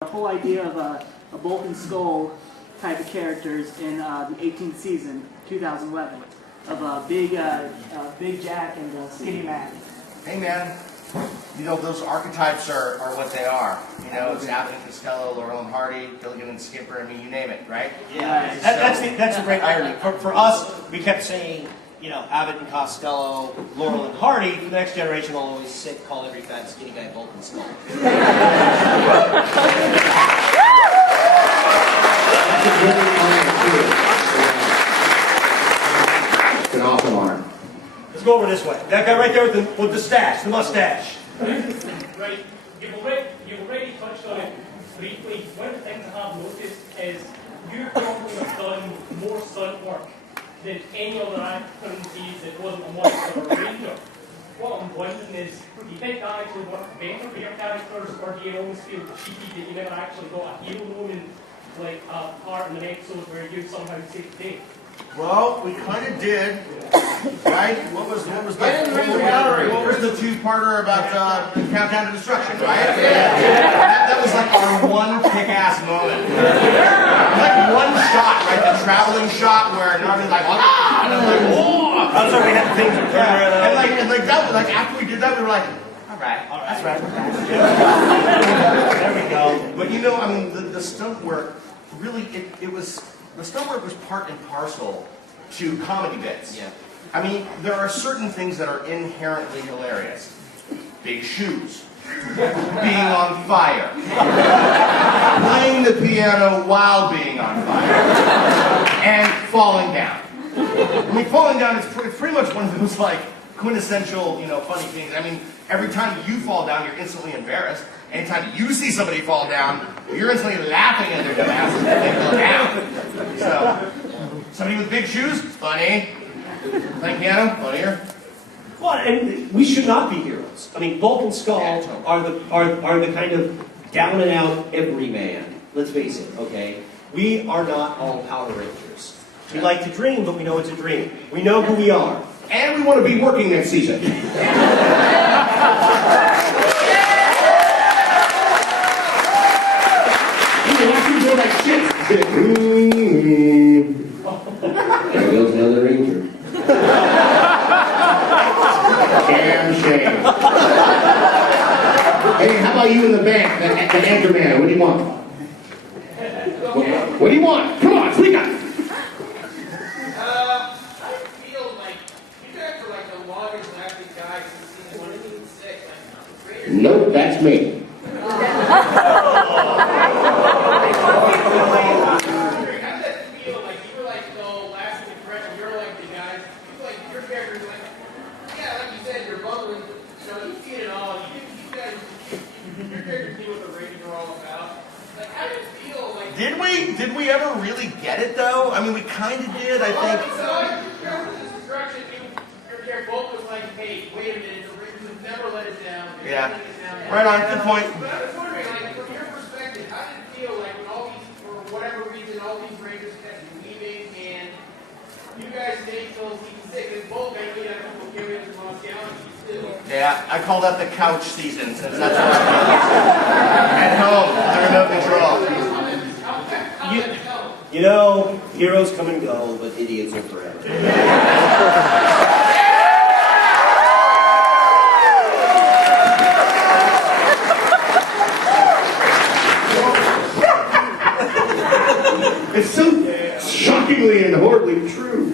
The whole idea of a Bulk and Skull type of characters in the 18th season, 2011, of Big Jack and Skinny Mac. Hey man, you know, those archetypes are what they are. You know, it's Abbott and Costello, Laurel and Hardy, Gilligan and Skipper, I mean, you name it, right? Yeah, that's a great irony. For us, we kept saying, you know, Abbott and Costello, Laurel and Hardy. For the next generation, they'll always call every fat skinny guy Bulk and Skull. It's an awesome arm. Let's go over this way. That guy right there with the stash, the mustache. Right, you've already touched on it briefly. One of the things I have noticed is you probably have done more stunt work than any other actor in these that wasn't a monster or a ranger. What I'm wondering is, do you think that actually worked better for your characters, or do you always feel cheeky that you never actually got a hero moment, like a part in an episode where you somehow saved the day? Well, we kind of did, right? What was the two-parter about Countdown to Destruction, right? That was like our one kick-ass moment. Like one shot, right? The traveling shot where everybody's like, ah! And I'm like, whoa! I'm sorry, we had things to turn around. And like after we did that, we were like, all right, that's right, we're back. There we go. But you know, I mean, the stunt work, really, the stunt work was part and parcel to comedy bits. Yeah. I mean, there are certain things that are inherently hilarious. Big shoes. Being on fire. Playing the piano while being on fire. And falling down. I mean, falling down is pretty much one of those, like, quintessential, you know, funny things. I mean, every time you fall down, you're instantly embarrassed. Anytime you see somebody fall down, you're instantly laughing at their dumb asses when they fall down. So, somebody with big shoes, funny. Playing piano, funnier. Well, and we should not be heroes. I mean, Bulk and Skull are the kind of down and out everyman. Let's face it, okay? We are not all Power Rangers. We like to dream, but we know it's a dream. We know who we are. And we want to be working next season. There goes another ranger. Damn shame. Hey, how about you in the back, the anchor man? What do you want? What do you want? Come on, speak up. I feel like you guys are like the longest lasting guys since season 1 and season 6. Nope, that's me. Did we ever really get it though? I mean, we kind of did, I think. Your character was like, hey, wait a minute, the Rangers have never let us down. Yeah. Right on, good point. But I was wondering, like, from your perspective, how did it feel like when all these, for whatever reason, all these Rangers kept leaving and you guys stayed till season 6? And Bulk, I know you had a couple of cameos in Lost Galaxy still. Yeah, I call that the couch season, since that's what it is. At home, under no control. You know, heroes come and go, but idiots are forever. It's so shockingly and horribly true.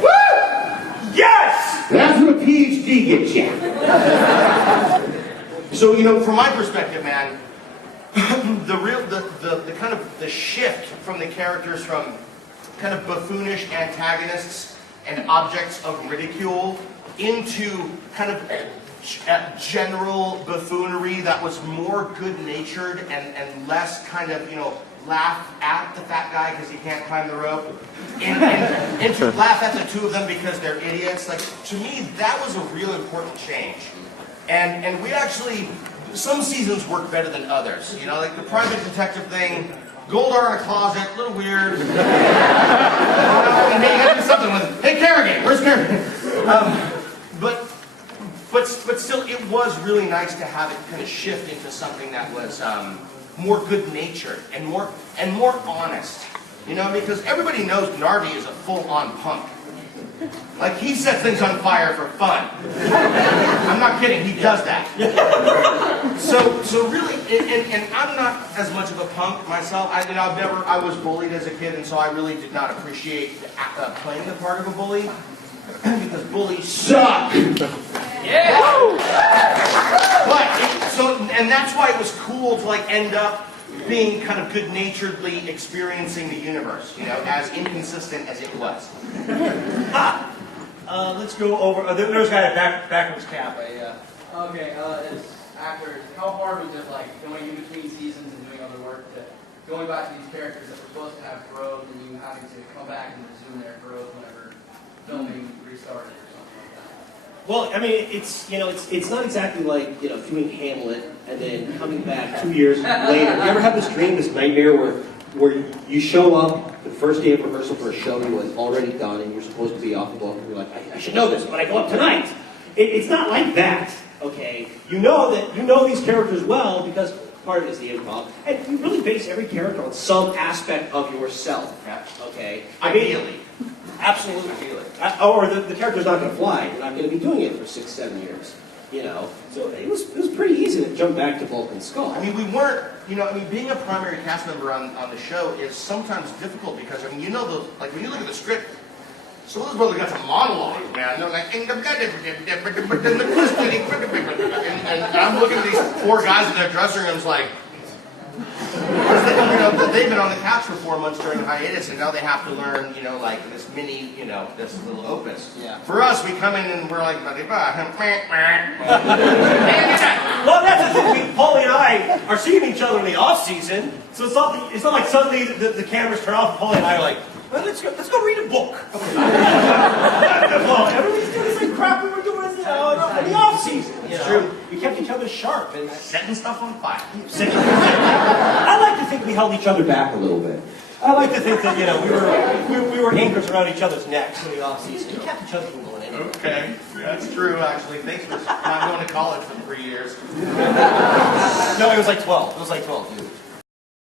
Woo! Yes! That's what a PhD gets you. So, you know, from my perspective, man, the kind of the shift from the characters from kind of buffoonish antagonists and objects of ridicule into kind of general buffoonery that was more good-natured and less kind of, you know, laugh at the fat guy because he can't climb the rope, and to laugh at the two of them because they're idiots. Like, to me, that was a real important change. And we actually, some seasons work better than others. You know, like the private detective thing, Goldar in a closet, a little weird. And they had to do something with, hey, Kerrigan, where's Kerrigan? But but still, it was really nice to have it kind of shift into something that was more good-natured and more honest. You know, because everybody knows Narvi is a full-on punk. Like, he sets things on fire for fun. I'm not kidding, he does that. So really, and I'm not as much of a punk myself. I was bullied as a kid, and so I really did not appreciate playing the part of a bully, because bullies suck. Yeah! And that's why it was cool to like end up being kind of good-naturedly experiencing the universe, you know, as inconsistent as it was. Let's go over. There's a guy at backwards cap. Okay, as actors, how hard was it like going in between seasons and doing other work to going back to these characters that were supposed to have growth and you having to come back and resume their growth whenever filming restarted or something like that? Well, I mean, it's not exactly like doing Hamlet and then coming back 2 years later. You ever have this dream, this nightmare where you show up the first day of rehearsal for a show you was already done and you're supposed to be off the book and you're like, I should know this, but I go up tonight. It's not like that, okay? You know these characters well because part of it is the improv, and you really base every character on some aspect of yourself, okay? Ideally. Absolutely. Or the character's not going to fly. You're not going to be doing it for 6-7 years. You know, so it was pretty easy to jump back to Vulcan Skull. I mean, we weren't, being a primary cast member on the show is sometimes difficult because, I mean, like when you look at the script, some of those brothers got some monologue, man. They're like, and I'm looking at these poor guys in their dressing rooms like, they've been on the couch for 4 months during hiatus, and now they have to learn, like this mini, this little opus. Yeah. For us, we come in and we're like, Well, that's the thing. Paulie and I are seeing each other in the off season, so it's not like suddenly the cameras turn off. And Paulie and I are like, well, let's go read a book. Well, everybody's doing the same crap we were doing in the off season. It's true. We kept each other sharp and setting stuff on fire. I like to think we held each other back a little bit. I like to think that we were anchors around each other's necks in the off season. We kept each other from going anywhere. Okay, that's true. Actually, thanks for not going to college for 3 years. No, it was like 12. It was like 12.